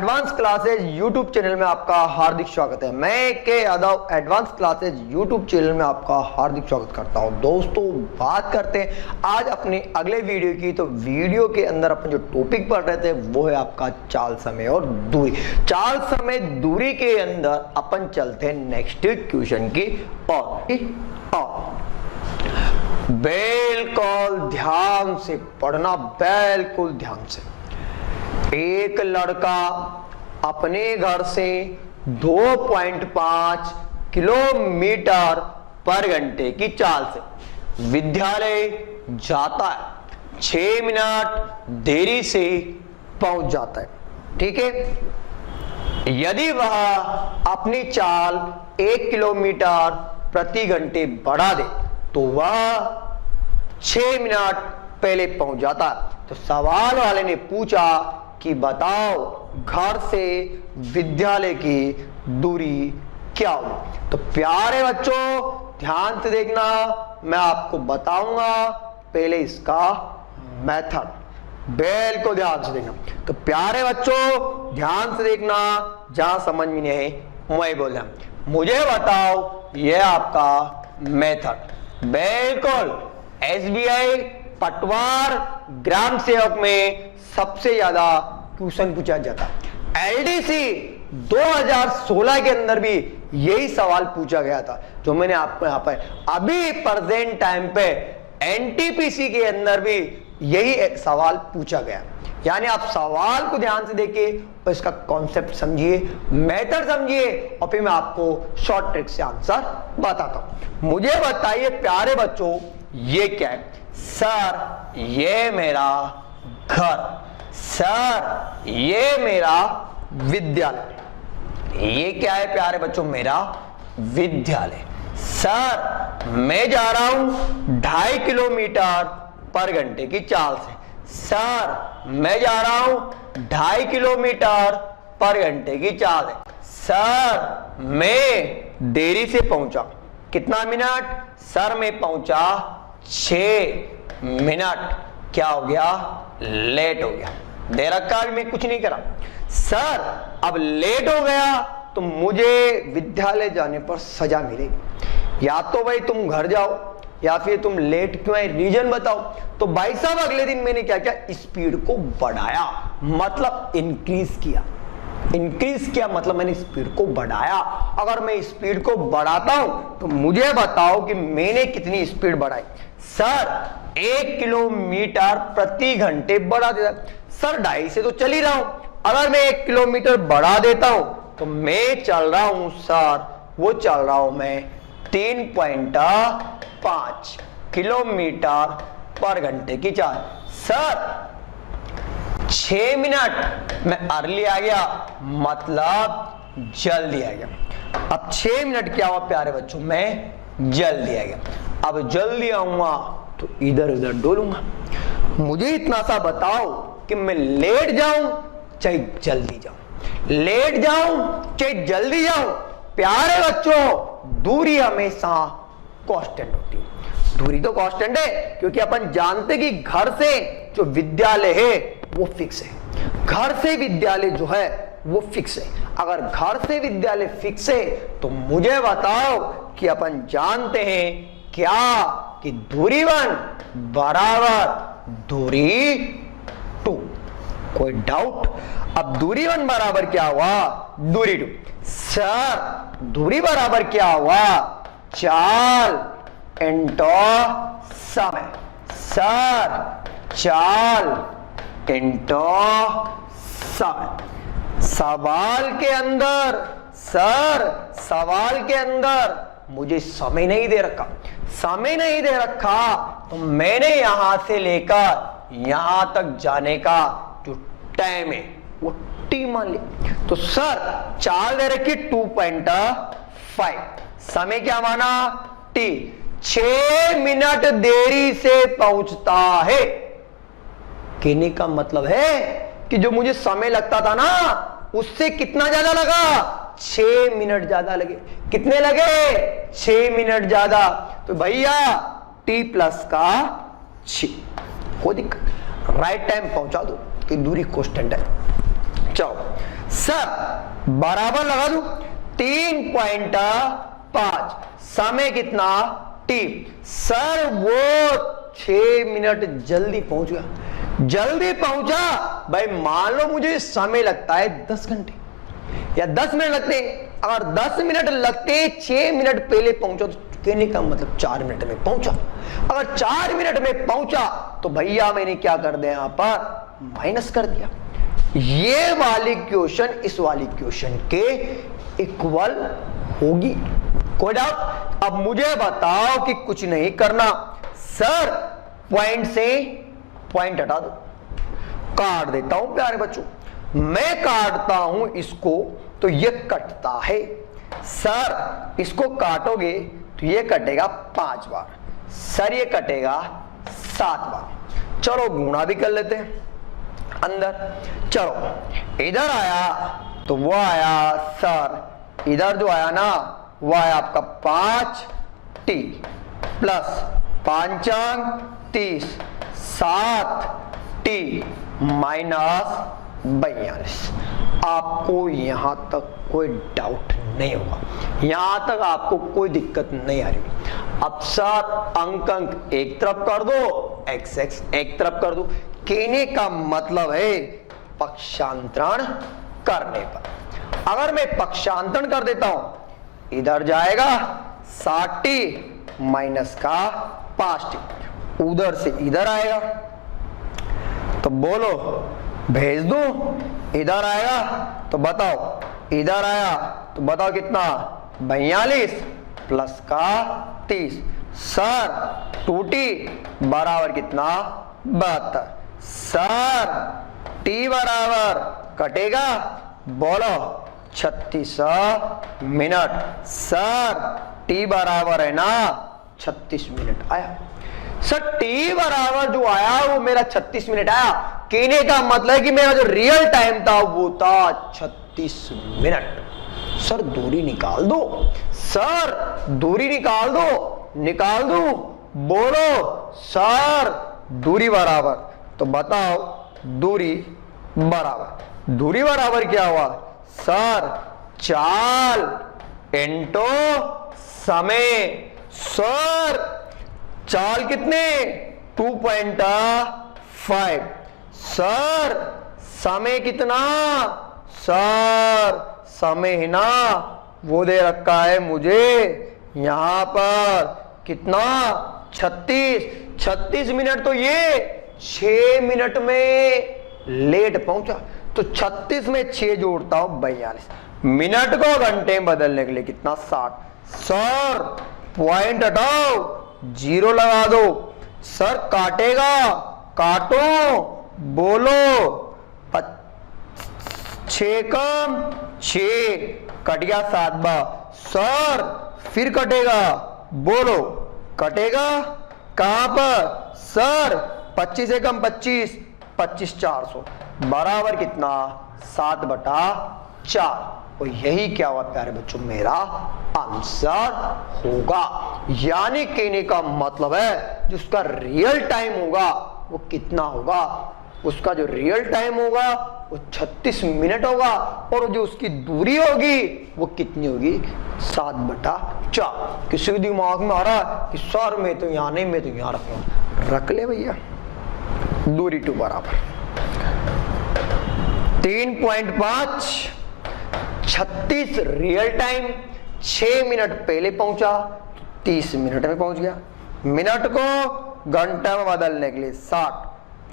Advance classes YouTube channel में आपका हार्दिक स्वागत है। मैं के Yadav advance classes YouTube channel में आपका हार्दिक स्वागत करता हूं। दोस्तों बात करते हैं आज अपने अगले वीडियो की। तो वीडियो के अंदर अपन जो टॉपिक पढ़ रहे थे वो है आपका चाल समय और दूरी। चाल समय दूरी के अंदर अपन चलते हैं नेक्स्ट क्वेश्चन की और बिल्कुल ध्यान से पढ़ना, बिल्कुल ध्यान से। एक लड़का अपने घर से 2.5 किलोमीटर पर घंटे की चाल से विद्यालय जाता है। 6 मिनट देरी से पहुंच जाता है। ठीक है। यदि वह अपनी चाल 1 किलोमीटर प्रति घंटे बढ़ा दे तो वह 6 मिनट पहले पहुंच जाता है। तो सवाल वाले ने पूछा कि बताओ घर से विद्यालय की दूरी क्या होगी। तो प्यारे बच्चों ध्यान से देखना, मैं आपको बताऊंगा पहले इसका मेथड, बिल्कुल ध्यान से देखना। तो प्यारे बच्चों ध्यान से देखना, जहां समझ में नहीं है मैं बोल रहा हूं, मुझे बताओ यह आपका मेथड। बिल्कुल एसबीआई पटवार ग्राम सेवक में सबसे ज्यादा क्वेश्चन पूछा जाता है। एलडीसी 2016 के अंदर भी यही सवाल पूछा गया था जो मैंने आपको यहां पर अभी प्रेजेंट टाइम पे एनटीपीसी के अंदर भी यही सवाल पूछा गया। यानी आप सवाल को ध्यान से देखिए और इसका कॉन्सेप्ट समझिए, मेथड समझिए और फिर मैं आपको शॉर्ट ट्रिक से आंसर बताता हूं। मुझे बताइए प्यारे बच्चों ये क्या है। सर ये मेरा घर, सर ये मेरा विद्यालय। ये क्या है प्यारे बच्चों? मेरा विद्यालय। सर मैं जा रहा हूं 2.5 किलोमीटर पर घंटे की चाल से। सर मैं जा रहा हूं 2.5 किलोमीटर पर घंटे की चाल से। सर मैं देरी से पहुंचा, कितना मिनट? सर मैं पहुंचा 6 मिनट। क्या हो गया? लेट हो गया। दे रखा भी मैं कुछ नहीं करा। सर अब लेट हो गया तो मुझे विद्यालय जाने पर सजा मिलेगी। या तो भाई तुम घर जाओ या फिर तुम लेट क्यों है रीजन बताओ। तो भाई साहब अगले दिन मैंने क्या किया? स्पीड को बढ़ाया, मतलब इंक्रीज किया। इंक्रीज किया मतलब मैंने स्पीड को बढ़ाया। अगर मैं स्पीड को बढ़ाता हूं तो मुझे बताओ कि मैंने कितनी स्पीड बढ़ाई। सर 1 किलोमीटर प्रति घंटे बढ़ा देता। सर 2.5 से तो चल ही रहा हूं, अगर मैं 1 किलोमीटर बढ़ा देता हूं तो मैं चल रहा हूं सर, वो चल रहा हूं मैं 3.5 किलोमीटर पर घंटे की चाल। सर 6 मिनट मैं अर्ली आ गया, मतलब जल्दी आ गया। अब 6 मिनट क्या हुआ प्यारे बच्चों? मैं जल्दी आ गया। अब जल्दी आऊंगा तो इधर उधर डोलूंगा। मुझे इतना सा बताओ कि मैं लेट जाऊं चाहे जल्दी जाऊं, लेट जाऊं चाहे जल्दी जाऊं। प्यारे बच्चों दूरी हमेशा कांस्टेंट होती है। दूरी तो कांस्टेंट है क्योंकि अपन जानते कि घर से जो विद्यालय है वो फिक्स है। घर से विद्यालय जो है वो फिक्स है। अगर घर से विद्यालय फिक्स है तो मुझे बताओ कि अपन जानते हैं क्या कि दूरी 1 बराबर दूरी 2। कोई डाउट? अब दूरी 1 बराबर क्या हुआ? दूरी 2। सर दूरी बराबर क्या हुआ? चाल इंटू समय। सर चाल इंटू समय। सवाल के अंदर सर, सवाल के अंदर मुझे समय नहीं दे रखा। समय नहीं दे रखा तो मैंने यहां से लेकर यहां तक जाने का जो टाइम है वो टी मान लिया। तो सर चाल दे रखी 2.5, समय क्या माना? टी। 6 मिनट देरी से पहुंचता है। कहने का मतलब है कि जो मुझे समय लगता था ना उससे कितना ज्यादा लगा? 6 मिनट ज्यादा लगे। कितने लगे? 6 मिनट ज्यादा। तो भैया t प्लस का 6, कोई दिक्कत, राइट टाइम पहुंचा दो कि दूरी कांस्टेंट है। चलो सर बराबर लगा दूं 3.5, समय कितना t। सर वो 6 मिनट जल्दी पहुंच गया, जल्दी पहुंचा। भाई मान लो मुझे समय लगता है 10 घंटे या 10 मिनट लगते हैं, अगर 10 मिनट लगते 6 मिनट पहले पहुंचा तो कहने का मतलब 4 मिनट में पहुंचा। अगर 4 मिनट में पहुंचा तो भैया मैंने क्या कर दिया, यहां पर माइनस कर दिया। ये वाली क्वेश्चन इस वाली क्वेश्चन के इक्वल होगी, कोई डाउट। अब मुझे बताओ कि कुछ नहीं करना, सर पॉइंट से पॉइंट हटा दो, काट देता हूं प्यारे बच्चों। मैं काटता हूं इसको तो ये कटता है, सर इसको काटोगे तो ये कटेगा 5 बार, सर ये कटेगा 7 बार। चलो गुणा भी कर लेते हैं अंदर। चलो इधर आया तो वो आया सर, इधर जो आया ना वो आया आपका 5t प्लस 5 30 7t माइनस 42। आपको यहां तक कोई डाउट नहीं होगा, यहां तक आपको कोई दिक्कत नहीं आ रही। अब सर अंक एक तरफ कर दो, x एक तरफ कर दो, कहने का मतलब है पक्षांतरण करने पर। अगर मैं पक्षांतरण कर देता हूं, इधर जाएगा 60t माइनस का 5t, उधर से इधर आएगा तो बोलो भेज दूं, इधर आएगा तो बताओ, इधर आया तो बताओ कितना 42 प्लस का 30। सर 2t बराबर कितना 72। सर t बराबर कटेगा, बोलो 36 मिनट। सर t बराबर है ना 36 मिनट आया। सर t बराबर जो आया वो मेरा 36 मिनट आया, कहने का मतलब है कि मेरा जो रियल टाइम था वो था 36 मिनट। सर दूरी निकाल दो, सर दूरी निकाल दो, निकाल दो, बोलो सर दूरी बराबर, तो बताओ दूरी बराबर, दूरी बराबर क्या हुआ सर, चाल इंटो समय। सर चाल कितने 2.5, सर समय कितना, सर समय है ना वो दे रखा है मुझे यहां पर कितना 36 मिनट, तो ये 6 मिनट में लेट पहुंचा। तो 36 में 6 जोड़ता हूं 42, मिनट को घंटे में बदलने के लिए कितना 60। सर पॉइंट हटाओ, 0 लगा दो। सर काटेगा, काटो, बोलो 6 कम 6 कट गया 7 बार। सर फिर कटेगा, बोलो कटेगा कहां पर, सर 25 एकम 25, 25 400 बराबर कितना 7/4। और यही क्या हुआ प्यारे बच्चों मेरा आंसर होगा। यानी कहने का मतलब है जिसका रियल टाइम होगा वो कितना होगा, उसका जो रियल टाइम होगा वो 36 मिनट होगा, और जो उसकी दूरी होगी वो कितनी होगी 7/4। किसी के दिमाग में आ रहा है कि सर मैं तो यहां नहीं, मैं तो यहां रखूंगा, रख ले भैया। दूरी 2 बराबर 3.5, 36 रियल टाइम, 6 मिनट पहले पहुंचा 30 मिनट में पहुंच गया। मिनट को घंटा में बदलने के लिए 60,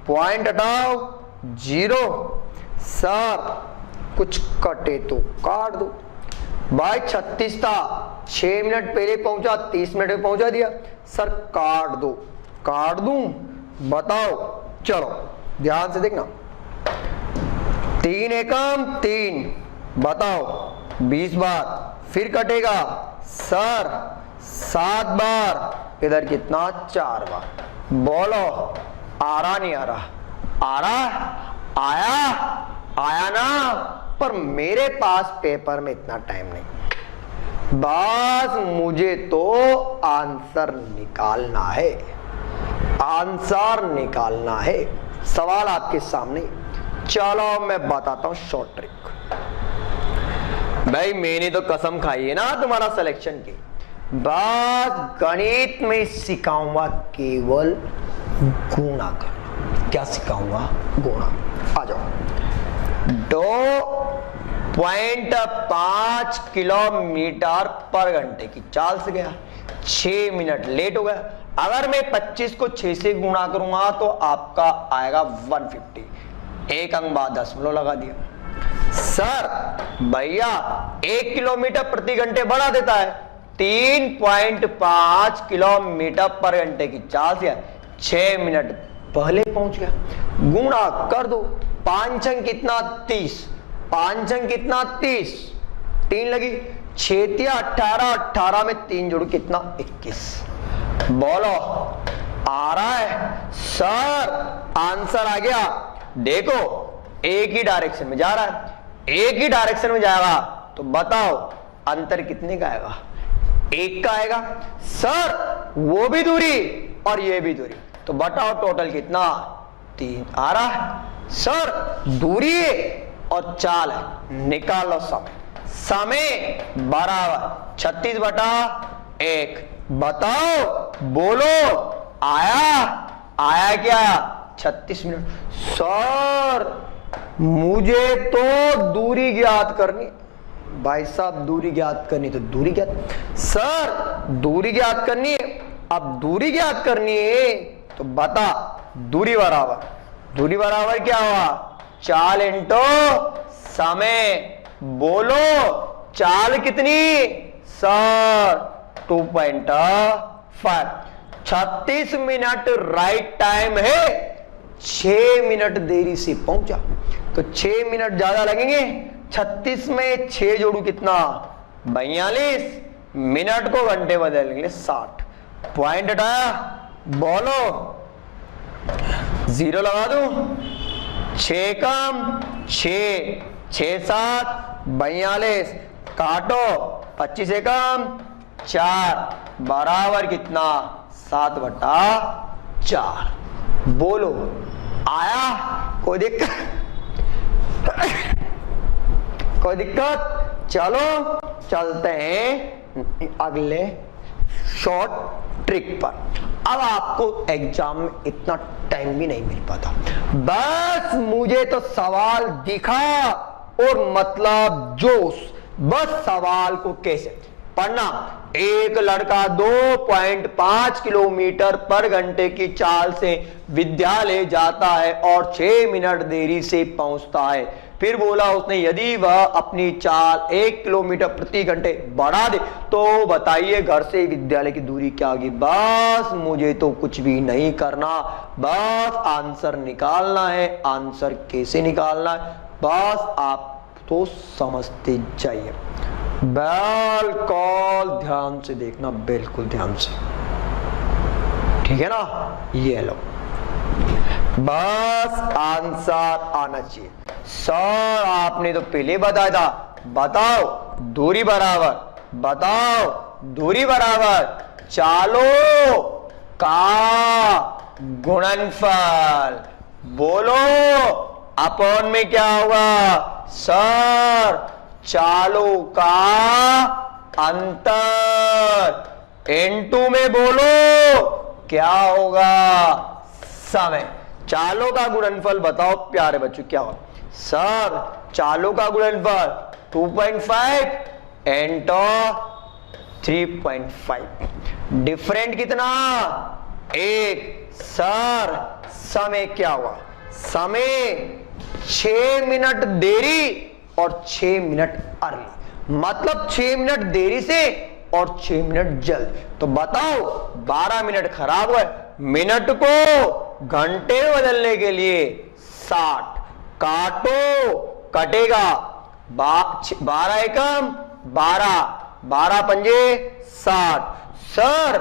पॉइंट हटाओ 0। सर कुछ कटे तो काट दो भाई, 36 था 6 मिनट पहले पहुंचा 30 मिनट में पहुंचा दिया। सर काट दो, काट दूं, बताओ। चलो ध्यान से देखना, 3 एकम 3, बताओ 20 बार, फिर कटेगा सर 7 बार, इधर कितना 4 बार। बोलो आ रहा नहीं आ रहा, आ रहा, आया, आया ना। पर मेरे पास पेपर में इतना टाइम नहीं, बस मुझे तो आंसर निकालना है, आंसर निकालना है। सवाल आपके सामने, चलो मैं बताता हूं शॉर्ट ट्रिक। भाई मैंने तो कसम खाई है ना तुम्हारा सिलेक्शन की। बस गणित में सिखाऊंगा केवल गुणा करना। क्या सिखाऊंगा? गुणा। आ जाओ। 2.5 किलोमीटर पर घंटे की चाल से गया, 6 मिनट लेट हो गया। अगर मैं 25 को 6 से गुणा करूंगा तो आपका आएगा 150। एक अंक बाद दशमलव लगा दिया। सर भैया 1 किलोमीटर प्रति घंटे बढ़ा देता है। 3.5 किलोमीटर पर घंटे की चाल से 6 मिनट पहले पहुंच गया। गुणा कर दो। 5 अंक कितना? 30। 5 अंक कितना? 30। 3 लगी। 6 18, 18 में 3 जोड़ू कितना? 21। बोलो आ रहा है? सर आंसर आ गया। देखो एक ही डायरेक्शन में जा रहा है, एक ही डायरेक्शन में जाएगा तो बताओ अंतर कितने का आएगा? 1 का आएगा। सर वो भी दूरी और ये भी दूरी, तो बताओ टोटल कितना? 3 आ रहा है। सर दूरी और चाल है, निकालो समय। समय बराबर 36/1। बताओ बोलो आया? आया क्या? 36 मिनट। सर मुझे तो दूरी ज्ञात करनी। भाई साहब दूरी ज्ञात करनी तो दूरी ज्ञात। सर दूरी ज्ञात करनी है। अब दूरी ज्ञात करनी है तो बता। दूरी बराबर क्या हुआ? चाल इंटू समय। बोलो चाल कितनी? सर 2.5। 36 मिनट राइट टाइम है, 6 मिनट देरी से पहुंचा तो 6 मिनट ज्यादा लगेंगे। 36 में 6 जोड़ू कितना? 42। मिनट को घंटे बदल लेंगे 60। पॉइंट हटाया। बोलो 0 लगा दूं। 6 कम 6, 6 7 42। काटो 25 से कम 4 बराबर कितना? 7/4। बोलो आया? कोई दिक्कत? कोई दिक्कत? चलो चलते हैं अगले शॉर्ट ट्रिक पर। अब आपको एग्जाम में इतना टाइम भी नहीं मिल पाता। बस मुझे तो सवाल दिखा और मतलब जोश। बस सवाल को कैसे पढ़ना। एक लड़का 2.5 किलोमीटर पर घंटे की चाल से विद्यालय जाता है और 6 मिनट देरी से पहुंचता है। फिर बोला उसने यदि वह अपनी चाल 1 किलोमीटर प्रति घंटे बढ़ा दे तो बताइए घर से विद्यालय की दूरी क्या होगी। बस मुझे तो कुछ भी नहीं करना, बस आंसर निकालना है। आंसर कैसे निकालना है बस आप तो समझते जाइए। बिल्कुल ध्यान से देखना, बिल्कुल ध्यान से, ठीक है ना। ये लो बस आंसर आना चाहिए। सर आपने तो पहले बताया था। बताओ दूरी बराबर, बताओ दूरी बराबर चालों का गुणनफल। बोलो अपॉन में क्या होगा? सर चालों का अंतर। इनटू में बोलो क्या होगा? समय। चालों का गुणनफल बताओ प्यारे बच्चों क्या होगा? सर चालों का गुणनफल 2.5 इंटू 3.5। डिफरेंट कितना? 1। सर समय क्या हुआ? समय 6 मिनट देरी और 6 मिनट अर्ली, मतलब 6 मिनट देरी से और 6 मिनट जल्द। तो बताओ 12 मिनट खराब हुआ। मिनट को घंटे में बदलने के लिए 60। काटो कटेगा 12 एकम 12, 12 पंजे 60। सर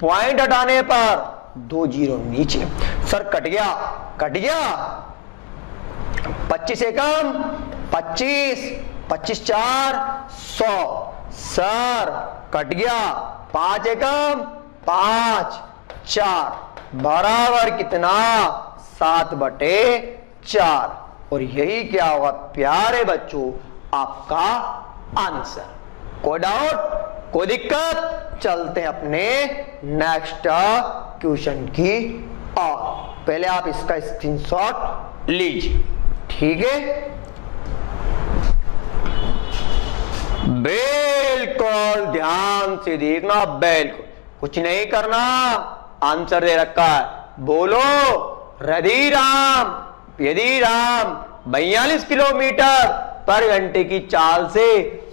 पॉइंट हटाने पर 2 जीरो नीचे। सर कट गया, कट गया। 25 एकम 25, 25 4 100। सर कट गया 5 एकम 5 4 बराबर कितना? 7/4। और यही क्या होगा प्यारे बच्चों? आपका आंसर। कोई डाउट, कोई दिक्कत? चलते हैं अपने नेक्स्ट क्वेश्चन की और पहले आप इसका स्क्रीनशॉट लीजिए, ठीक है? बिल्कुल ध्यान से देखना, बिल्कुल कुछ नहीं करना, आंसर दे रखा है। बोलो, यदि राम 42 किलोमीटर पर घंटे की चाल से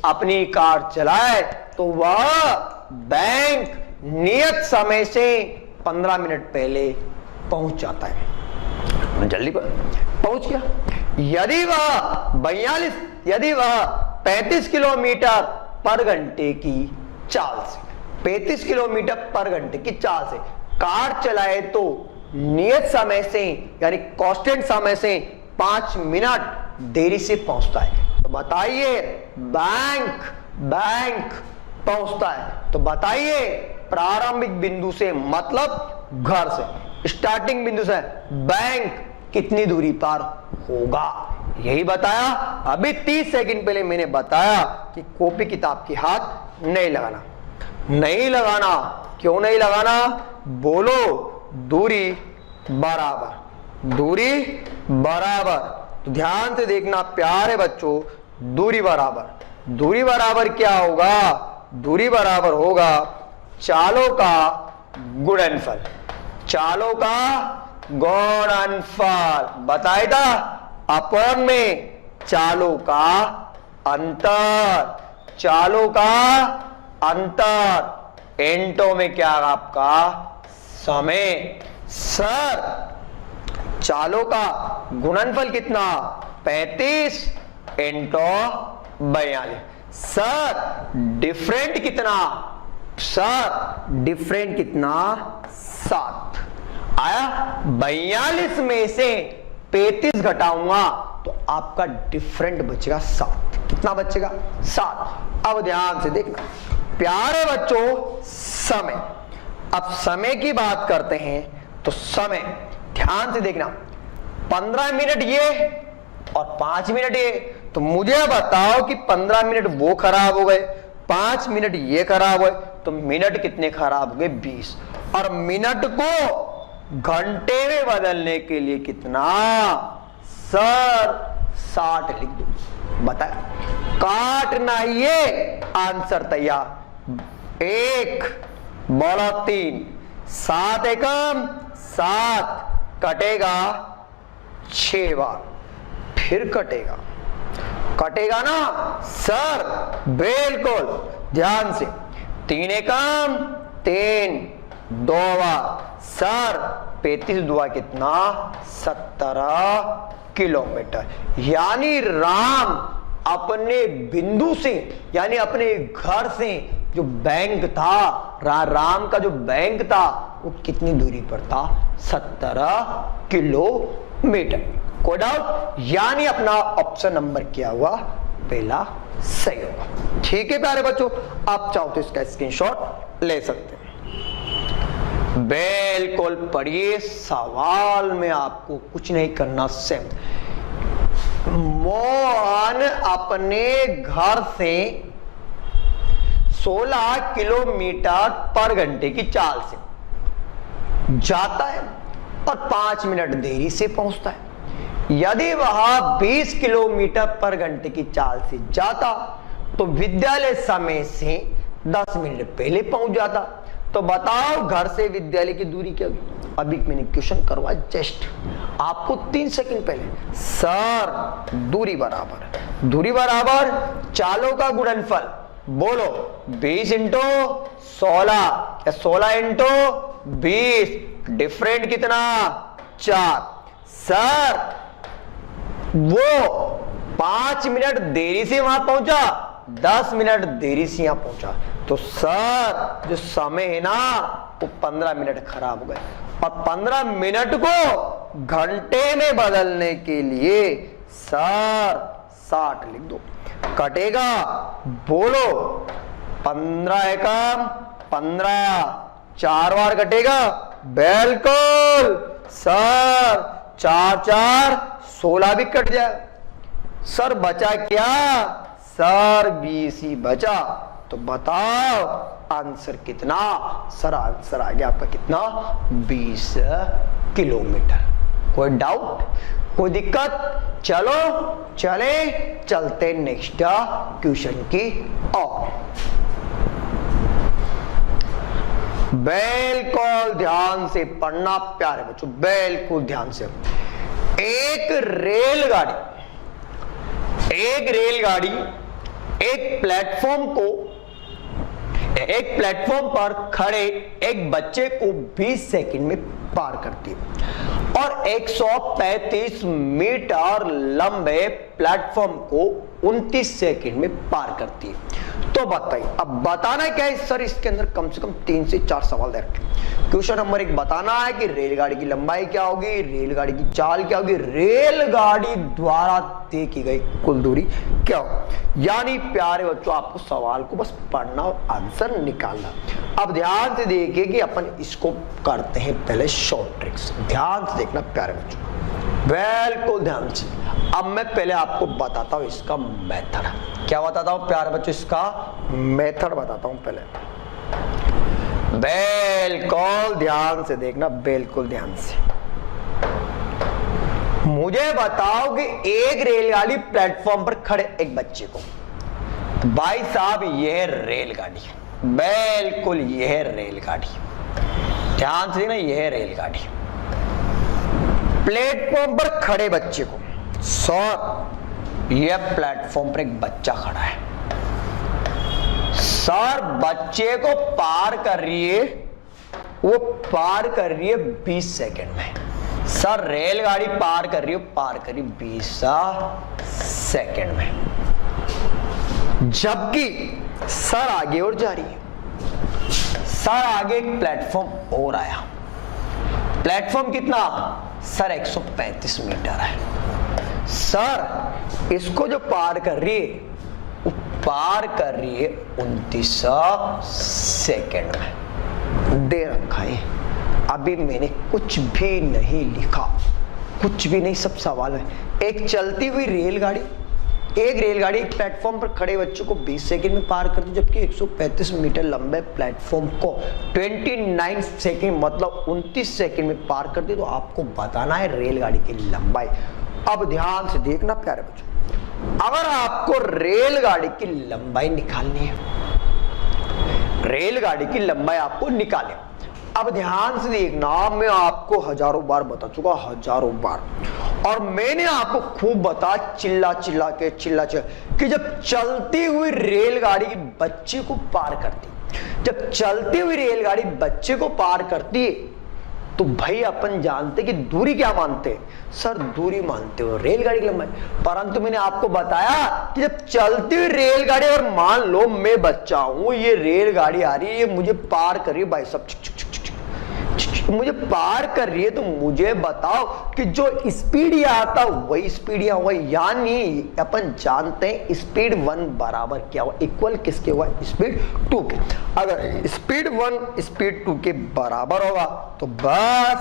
अपनी कार चलाए तो वह बैंक नियत समय से 15 मिनट पहले पहुंच जाता है। जल्दी पहुंच गया। यदि वह 35 किलोमीटर पर घंटे की चाल से 35 किलोमीटर पर घंटे की चाल से कार चलाए तो नियत समय से यानी कांस्टेंट समय से 5 मिनट देरी से पहुंचता है। तो बताइए बैंक पहुंचता है, तो बताइए प्रारंभिक बिंदु से मतलब घर से, स्टार्टिंग बिंदु से बैंक कितनी दूरी पर होगा, यही बताया। अभी 30 सेकंड पहले मैंने बताया कि कॉपी किताब की हाथ नहीं लगाना। क्यों नहीं लगाना? बोलो, दूरी बराबर। तो ध्यान से देखना प्यारे बच्चों, दूरी बराबर क्या होगा? दूरी बराबर होगा चालों का गुणनफल। बताया था अपन में चालों का अंतर, एंटो में क्या है आपका? समय। सर चालों का गुणनफल कितना? 35 एंटो 42। सर डिफरेंट कितना? 7 आया। 42 में से 35 घटाऊंगा तो आपका डिफरेंट बचेगा 7। कितना बचेगा? 7। अब ध्यान से देखना प्यारे बच्चों, समय। अब समय की बात करते हैं तो समय ध्यान से देखना, 15 मिनट ये और 5 मिनट ये। तो मुझे बताओ कि 15 मिनट वो खराब हो गए, 5 मिनट ये खराब हुए, तो मिनट कितने खराब हो गए? 20। और मिनट को घंटे में बदलने के लिए कितना? सर 60 लिख दो। बताया, काटना, ये आंसर तैयार। 1 बोला 3, 7 एकम 7, कटेगा 6 बार, फिर कटेगा ना सर? बिल्कुल ध्यान से। 3 एकम 3, 2 बार। सर 35 दुआ कितना? 17 किलोमीटर। यानी राम अपने बिंदु से यानी अपने घर से जो बैंक था, राम का जो बैंक था वो कितनी दूरी पर था? 17 किलोमीटर। कोई डाउट? यानी अपना ऑप्शन नंबर क्या हुआ? पहला सही होगा। ठीक है प्यारे बच्चों, आप चाहो तो इसका स्क्रीनशॉट ले सकते हैं। बिल्कुल पढ़िए, सवाल में आपको कुछ नहीं करना। सेम मोहन अपने घर से 16 किलोमीटर पर घंटे की चाल से जाता है और 5 मिनट देरी से पहुंचता है। यदि वह 20 किलोमीटर पर घंटे की चाल से जाता तो विद्यालय समय से 10 मिनट पहले पहुंच जाता। तो बताओ घर से विद्यालय की दूरी क्या होगी? अभी मैंने क्वेश्चन करवाया जस्ट आपको 3 सेकंड पहले। सर दूरी बराबर चालों का गुणनफल। बोलो 20 इंटू 16 या 16 इंटू 20, डिफरेंट कितना? 4। सर वो 5 मिनट देरी से वहां पहुंचा, 10 मिनट देरी से यहां पहुंचा, तो सर जो समय है ना वो 15 मिनट खराब हो गए। और 15 मिनट को घंटे में बदलने के लिए सर 60 लिख दो। कटेगा, बोलो 15 एकम 15, 4 बार कटेगा। बिल्कुल सर 4 4 16 भी कट जाए। सर बचा क्या? सर BC बचा, तो बताओ आंसर कितना? सर आंसर आ गया आपका कितना? 20 किलोमीटर। कोई डाउट, कोई दिक्कत? चलो चलते नेक्स्ट क्वेश्चन की ओर। बिल्कुल ध्यान से पढ़ना प्यारे बच्चों, बिल्कुल ध्यान से। एक रेलगाड़ी एक प्लेटफॉर्म पर खड़े एक बच्चे को 20 सेकंड में पार करती है और 135 मीटर लंबे प्लेटफॉर्म को 29 सेकंड में पार करती है। तो बताइए, अब बताना क्या है सर? इसके अंदर कम से कम 3 से 4 सवाल दे रखे। क्वेश्चन नंबर 1 बताना है कि रेलगाड़ी की लंबाई क्या होगी, रेलगाड़ी की चाल क्या होगी, रेलगाड़ी द्वारा तय की गई कुल दूरी क्या हो। यानी प्यारे बच्चों आपको सवाल को बस पढ़ना और आंसर निकालना। अब ध्यान से देखिए कि अपन इसको करते हैं पहले शॉर्ट ट्रिक्स। ध्यान से देखना प्यारे बच्चों, बिल्कुल ध्यान से। अब मैं पहले आपको बताता हूं इसका मेथड। क्या बताता हूं प्यारे बच्चों? इसका मेथड बताता हूं पहले। बिल्कुल ध्यान से देखना, बिल्कुल ध्यान से। मुझे बताओ कि एक रेलगाड़ी प्लेटफॉर्म पर खड़े एक बच्चे को, भाई साहब यह रेलगाड़ी है, बिल्कुल यह रेलगाड़ी, ध्यान से देखना, यह रेलगाड़ी प्लेटफॉर्म पर खड़े बच्चे को, सर यह प्लेटफॉर्म पर एक बच्चा खड़ा है, सर बच्चे को पार कर रही है, वो पार कर रही है 20 सेकंड में। सर रेलगाड़ी पार कर रही है 20 सेकंड में, जबकि सर आगे और जा रही है। सर आगे एक प्लेटफॉर्म और आया, प्लेटफॉर्म कितना? सर 135 मीटर है। सर इसको जो पार कर रही है वो पार कर रही है 29 सेकंड में। दे रखा है, अभी मैंने कुछ भी नहीं लिखा, कुछ भी नहीं, सब सवाल है। एक चलती हुई रेलगाड़ी, एक रेलगाड़ी एक प्लेटफॉर्म पर खड़े बच्चों को 20 सेकंड में पार करती, जबकि 135 मीटर लंबे प्लेटफॉर्म को 29 सेकंड मतलब 29 सेकंड में पार करती। तो आपको बताना है रेलगाड़ी की लंबाई। अब ध्यान से देखना प्यारे बच्चों, अगर आपको रेलगाड़ी की लंबाई निकालनी है, रेलगाड़ी की लंबाई आपको निकाले। अब ध्यान से देखना, मैं आपको हजारों बार बता चुका, हजारों बार, और मैंने आपको खूब बता चिल्ला चिल्ला के कि जब चलती हुई रेलगाड़ी बच्चे को पार करती, जब चलती हुई रेलगाड़ी बच्चे को पार करती है, तो भाई अपन जानते कि दूरी क्या मानते हैं? सर दूरी मानते हो रेलगाड़ी की लंबाई। परंतु मैंने आपको बताया कि जब चलती हुई रेलगाड़ी, और मान लो मैं बच्चा हूं, ये रेलगाड़ी आ रही है, ये मुझे पार कर रही है, भाई सब मुझे पार कर रही है, तो मुझे बताओ कि जो स्पीड ये आता वही स्पीड यहाँ हुआ। यानी अपन जानते हैं स्पीड 1 बराबर क्या हुआ, इक्वल किसके हुआ? स्पीड 2 के। अगर स्पीड 1 स्पीड 2 के बराबर होगा तो बस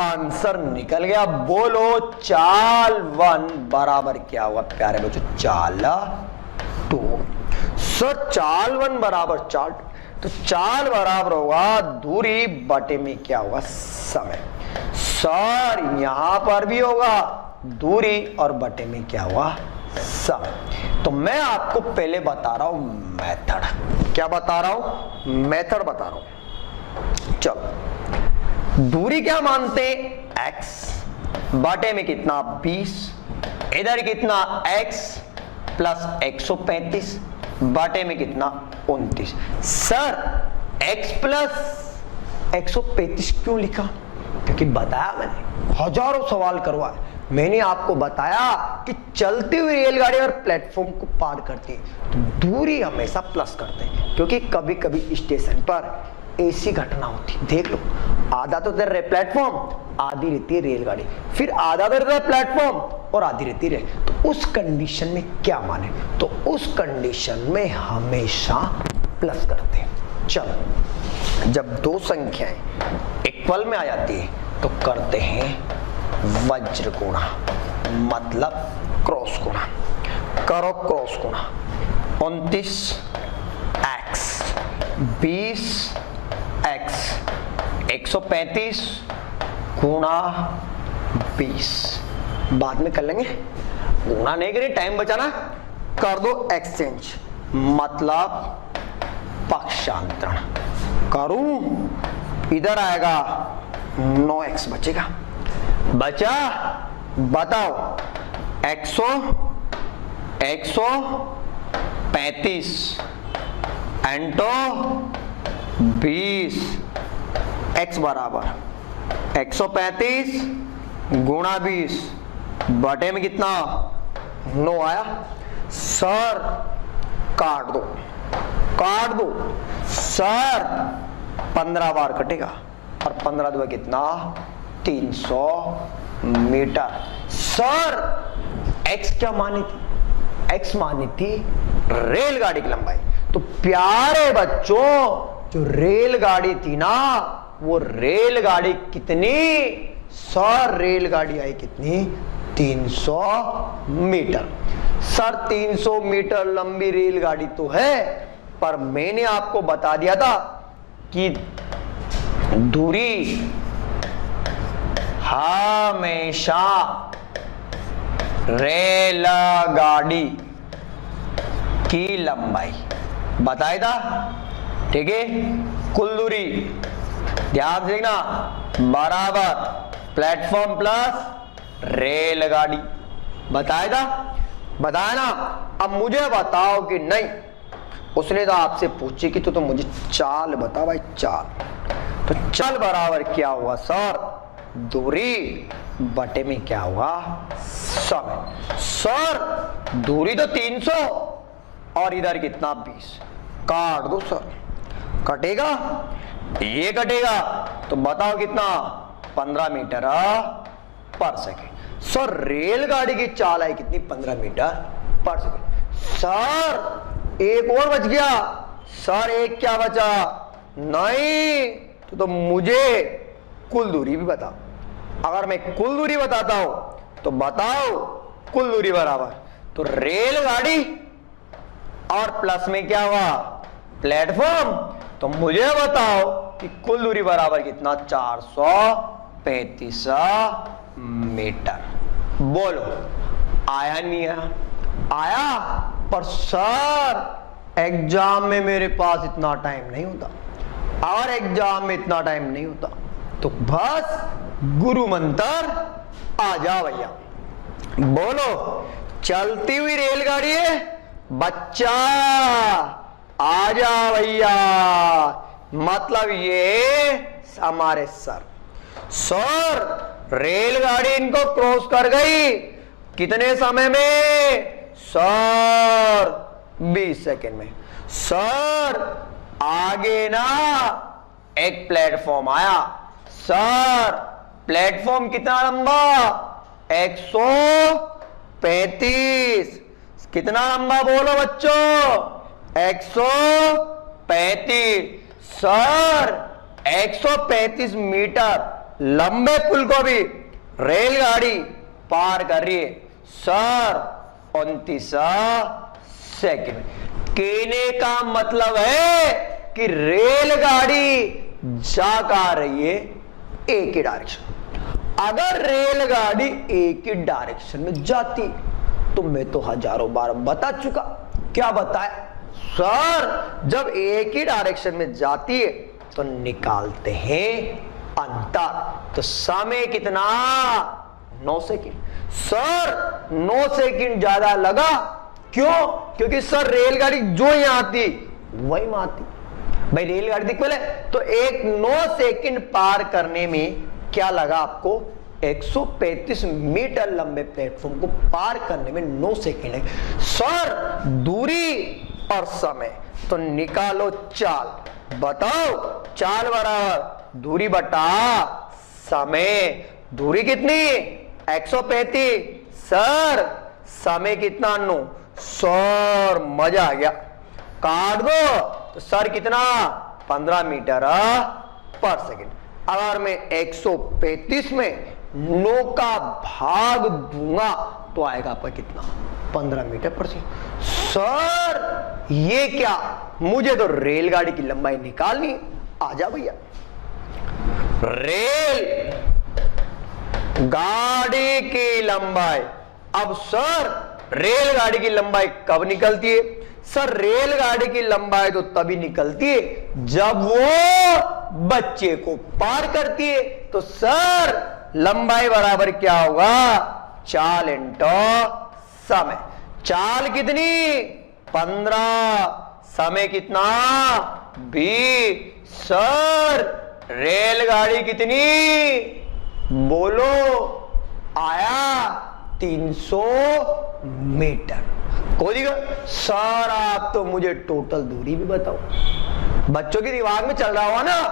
आंसर निकल गया। बोलो चाल 1 बराबर क्या हुआ प्यारे बच्चों? चाल 2। सर चाल 1 बराबर चाल 2, तो चाल बराबर होगा दूरी बटे में क्या होगा? समय। सर यहां पर भी होगा दूरी और बटे में क्या हुआ? समय। तो मैं आपको पहले बता रहा हूं मेथड। क्या बता रहा हूं? मेथड बता रहा हूं। चलो, दूरी क्या मानते हैं? x, बटे में कितना? 20, इधर कितना? x प्लस 135, बटे में कितना? 29। सर x प्लस 135 क्यों लिखा? क्योंकि बताया मैंने, हजारों सवाल करवाए, मैंने आपको बताया कि चलती हुई रेलगाड़ी और प्लेटफॉर्म को पार करती है तो दूरी हमेशा प्लस करते हैं, क्योंकि कभी कभी स्टेशन पर ऐसी घटना होती, देख लो, आधा तो रहता है प्लेटफॉर्म, आधी रहती है रेलगाड़ी, फिर आधा तो रहता है प्लेटफॉर्म और आधी रहती है। तो उस कंडीशन में क्या माने? तो उस कंडीशन में हमेशा प्लस करते हैं। चलो, जब दो संख्याएं इक्वल में आ जाती है तो करते हैं वज्र गुणा, मतलब क्रॉस गुणा। करो क्रॉस गुणा 29 x 20 x 135 गुणा 20। बाद में कर लेंगे, गुणा नहीं करें, टाइम बचाना। कर दो एक्सचेंज, मतलब पक्षांतरण करूं, इधर आएगा 9x बचेगा। बचा, बताओ 135 एंटो 20 x बराबर 135 गुणा 20 बटे में कितना 9 आया। सर काट दो, काट दो सर, 15 बार कटेगा और 15 दो कितना 300 मीटर। सर x क्या मानी थी? x मानी थी रेलगाड़ी की लंबाई। तो प्यारे बच्चों, जो रेलगाड़ी थी ना, वो रेलगाड़ी कितनी? सर रेलगाड़ी आई कितनी? 300 मीटर। सर 300 मीटर लंबी रेलगाड़ी तो है, पर मैंने आपको बता दिया था कि दूरी हमेशा रेलगाड़ी की लंबाई बताया था, ठीक है। कुल दूरी ध्यान से देखना, बराबर प्लेटफॉर्म प्लस रेलगाड़ी बताया था, बताया ना। अब मुझे बताओ कि नहीं, उसने तो आपसे पूछी कि तो मुझे चाल बता भाई, चाल। तो चाल बराबर क्या हुआ सर? दूरी बटे में क्या हुआ? समय। सर दूरी तो 300 और इधर कितना 20। काट दो सर, कटेगा, ये कटेगा, तो बताओ कितना 15 मीटर पर सेकेंड। सर रेलगाड़ी की चाल है कितनी? 15 मीटर पर सेकेंड। सर एक और बच गया। सर एक क्या बचा? नहीं, तो मुझे कुल दूरी भी बता। अगर मैं कुल दूरी बताता हूं तो बताओ कुल दूरी बराबर, तो रेलगाड़ी और प्लस में क्या हुआ? प्लेटफॉर्म। तो मुझे बताओ कि कुल दूरी बराबर कितना? 435 मीटर। बोलो आया नहीं आया? आया। पर सर एग्जाम में मेरे पास इतना टाइम नहीं होता, और एग्जाम में इतना टाइम नहीं होता, तो बस गुरु मंत्र आ जा भैया। बोलो चलती हुई रेलगाड़ी है बच्चा, आ जा भैया। मतलब ये हमारे सर, सर रेलगाड़ी इनको क्रॉस कर गई कितने समय में? सर 20 सेकेंड में। सर आगे ना एक प्लेटफॉर्म आया। सर प्लेटफॉर्म कितना लंबा? 135। कितना लंबा बोलो बच्चों? 135। सर 135 मीटर लंबे पुल को भी रेलगाड़ी पार कर रही है सर 29 सेकेंड। कहने का मतलब है कि रेलगाड़ी जा कर रही है एक ही डायरेक्शन। अगर रेलगाड़ी एक ही डायरेक्शन में जाती तो मैं तो हजारों बार बता चुका। क्या बताया? सर जब एक ही डायरेक्शन में जाती है तो निकालते हैं अंतर। तो समय कितना? 9 सेकेंड। सर 9 सेकेंड ज्यादा लगा, क्यों? क्योंकि सर रेलगाड़ी जो यहां आती वही वहां आती। भाई रेलगाड़ी दिख पहले तो एक 9 सेकेंड पार करने में क्या लगा आपको? 135 मीटर लंबे प्लेटफॉर्म को पार करने में 9 सेकेंड है। सर दूरी और समय, तो निकालो चाल। बताओ चाल बराबर दूरी बटा समय। दूरी कितनी? 135। सर समय कितना? 9। सर मजा आ गया, काट दो। तो सर कितना? 15 मीटर पर सेकेंड। अगर मैं 135 में 9 का भाग दूंगा तो आएगा आपका कितना? 15 मीटर प्रति। सर ये क्या, मुझे तो रेलगाड़ी की लंबाई निकालनी। आजा भैया, रेल गाड़ी की लंबाई। अब सर रेलगाड़ी की लंबाई कब निकलती है? सर रेलगाड़ी की लंबाई तो तभी निकलती है जब वो बच्चे को पार करती है। तो सर लंबाई बराबर क्या होगा? चाल इंटू समय। चाल कितनी? 15। समय कितना? 20। सर रेलगाड़ी कितनी? बोलो, आया 300 मीटर। कोई दिक्कत? सर आप तो मुझे टोटल दूरी भी बताओ। बच्चों के दिमाग में चल रहा होगा ना?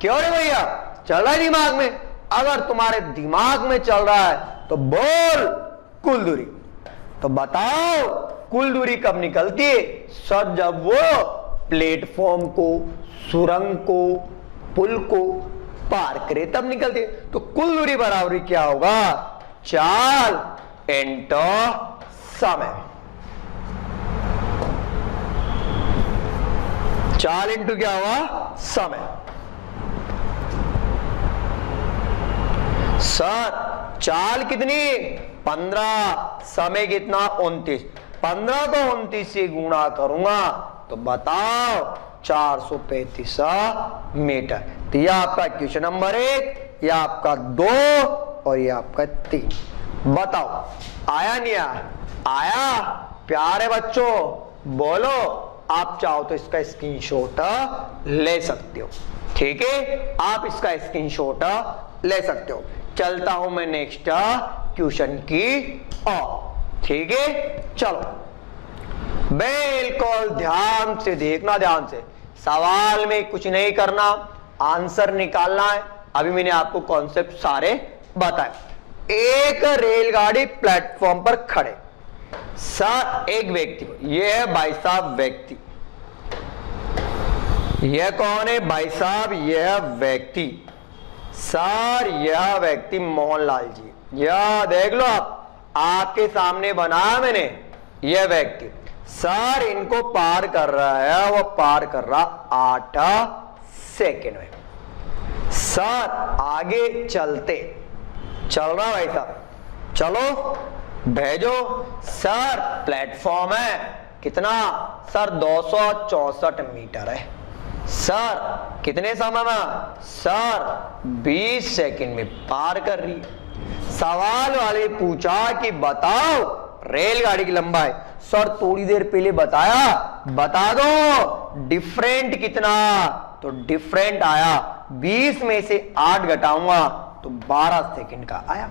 क्यों रे भैया, चल रहा है दिमाग में? अगर तुम्हारे दिमाग में चल रहा है तो बोल कुल दूरी। तो बताओ कुल दूरी कब निकलती है? सर जब वो प्लेटफॉर्म को, सुरंग को, पुल को पार करे तब निकलती है। तो कुल दूरी बराबर क्या होगा? चाल इंटू समय। चाल इंटू क्या हुआ? समय। सर चाल कितनी? 15। समय कितना? 29। 15 को 29 से गुणा करूंगा तो बताओ 435 मीटर। तो यह आपका क्वेश्चन नंबर 1, यह आपका 2 और यह आपका 3। बताओ आया नहीं आया? आया? प्यारे बच्चों बोलो, आप चाहो तो इसका स्क्रीनशॉट ले सकते हो। ठीक है, आप इसका स्क्रीनशॉट ले सकते हो। चलता हूं मैं नेक्स्ट क्वेश्चन की ओर। ठीक है, चलो बिल्कुल ध्यान से देखना, ध्यान से। सवाल में कुछ नहीं करना, आंसर निकालना है। अभी मैंने आपको कॉन्सेप्ट सारे बताए। एक रेलगाड़ी प्लेटफॉर्म पर खड़े, सर एक व्यक्ति, ये है भाई साहब व्यक्ति। यह कौन है भाई साहब? यह व्यक्ति। सर यह व्यक्ति मोहनलाल जी, यह देख लो आप, आपके सामने बनाया मैंने। यह व्यक्ति सर इनको पार कर रहा है, वो पार कर रहा 8 सेकेंड में। सर आगे चलते, चल रहा भाई साहब, चलो भेजो। सर प्लेटफॉर्म है कितना? सर 264 मीटर है। सर कितने समय में? सर 20 सेकंड में पार कर रही है। सवाल वाले पूछा कि बताओ रेलगाड़ी की लंबाई। सर थोड़ी देर पहले बताया, बता दो डिफरेंट कितना? तो डिफरेंट आया 20 में से 8 घटाऊंगा तो 12 सेकंड का आया।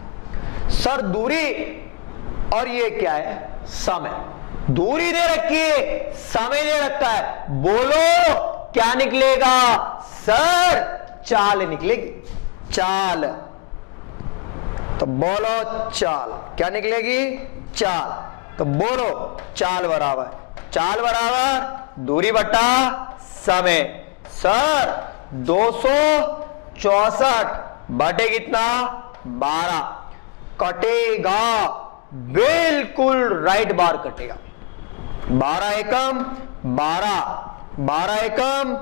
सर दूरी, और ये क्या है? समय। दूरी दे रखी है, समय दे रखा है, बोलो क्या निकलेगा? सर चाल निकलेगी। चाल, तो बोलो चाल क्या निकलेगी? चाल। तो बोलो चाल बराबर, चाल बराबर दूरी बटा समय। सर 264 बटे कितना? 12। कटेगा, बिल्कुल राइट बार कटेगा। 12 एकम 12, 12 एकम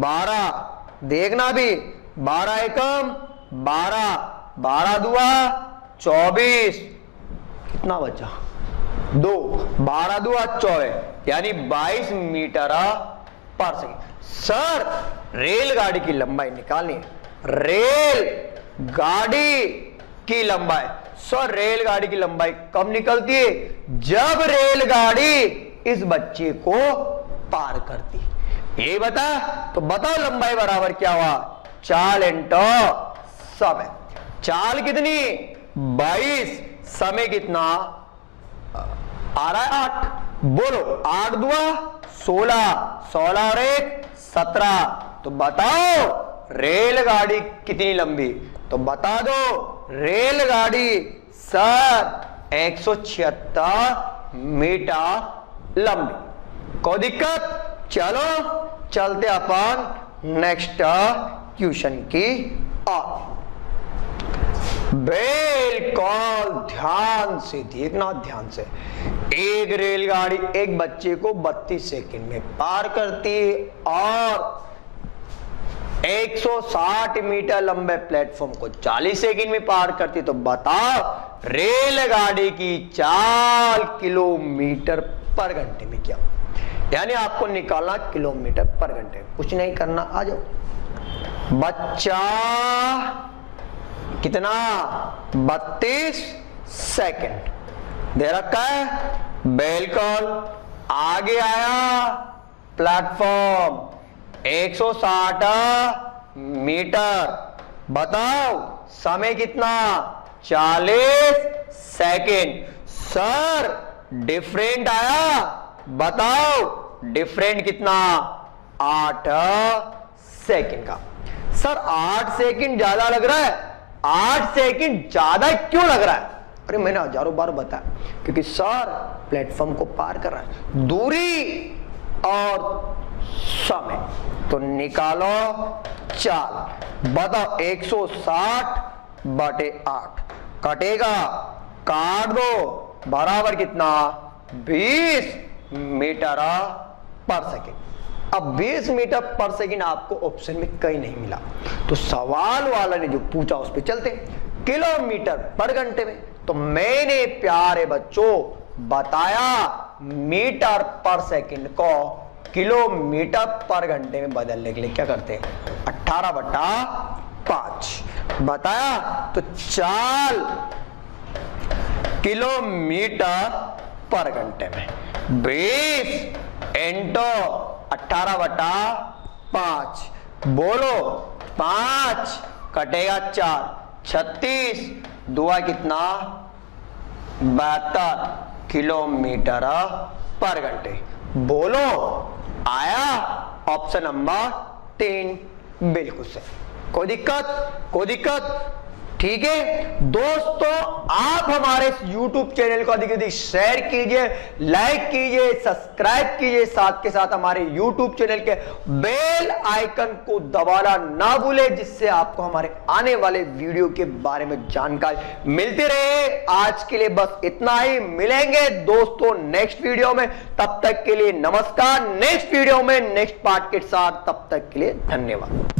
12, देखना भी 12 एकम 12, 12 दुआ 24, कितना बचा? 2, 12 दुआ 24, यानी 22 मीटर पर सेकंड। सर रेलगाड़ी की लंबाई निकालनी है। रेल गाड़ी की लंबाई, सर रेलगाड़ी की लंबाई कब निकलती है? जब रेलगाड़ी इस बच्चे को पार करती। ये बता, तो बताओ लंबाई बराबर क्या हुआ? चाल इंटू समय। चाल कितनी? 22, समय कितना आ रहा है? 8। बोलो 8 दुआ 16, 16 और 1 17। तो बताओ रेलगाड़ी कितनी लंबी? तो बता दो रेलगाड़ी सर 176 मीटर लंबी। कोई दिक्कत? चलो चलते अपन नेक्स्ट क्वेश्चन की ओर। बिल्कुल ध्यान से देखना, ध्यान से। एक रेलगाड़ी एक बच्चे को 32 सेकंड में पार करती है और 160 मीटर लंबे प्लेटफॉर्म को 40 सेकंड में पार करती। तो बताओ रेलगाड़ी की चाल किलोमीटर पर घंटे में क्या, यानी आपको निकालना किलोमीटर पर घंटे। कुछ नहीं करना, आ जाओ बच्चा। कितना? 32 सेकंड दे रखा है। बिल्कुल आगे आया प्लेटफॉर्म 160 मीटर। बताओ समय कितना? 40 सेकंड। सर डिफरेंट आया, बताओ डिफरेंट कितना? 8 सेकंड का। सर 8 सेकंड ज्यादा लग रहा है, 8 सेकंड ज्यादा क्यों लग रहा है? अरे मैंने हजारों बार बताया, क्योंकि सर प्लेटफॉर्म को पार कर रहा है, दूरी और समय। तो निकालो चाल। बताओ 160 बटे 8 कटेगा, काट दो, बराबर कितना? 20 मीटर पर सेकेंड। अब 20 मीटर पर सेकेंड आपको ऑप्शन में कहीं नहीं मिला, तो सवाल वाला ने जो पूछा उस पर चलते। किलोमीटर पर घंटे में, तो मैंने प्यारे बच्चों बताया मीटर पर सेकेंड को किलोमीटर पर घंटे में बदलने के लिए क्या करते हैं? 18/5 बताया। तो चाल किलोमीटर पर घंटे में 20 इंटू 18/5। बोलो 5 कटेगा 4, 36 दुआ कितना? 72 किलोमीटर पर घंटे। बोलो आया ऑप्शन नंबर 3 बिल्कुल सही। कोई दिक्कत? कोई दिक्कत? ठीक है दोस्तों, आप हमारे YouTube चैनल को अधिक अधिक शेयर कीजिए, लाइक कीजिए, सब्सक्राइब कीजिए, साथ के साथ हमारे YouTube चैनल के बेल आइकन को दबाना ना भूलें, जिससे आपको हमारे आने वाले वीडियो के बारे में जानकारी मिलती रहे। आज के लिए बस इतना ही, मिलेंगे दोस्तों नेक्स्ट वीडियो में। तब तक के लिए नमस्कार। नेक्स्ट वीडियो में नेक्स्ट पार्ट के साथ, तब तक के लिए धन्यवाद।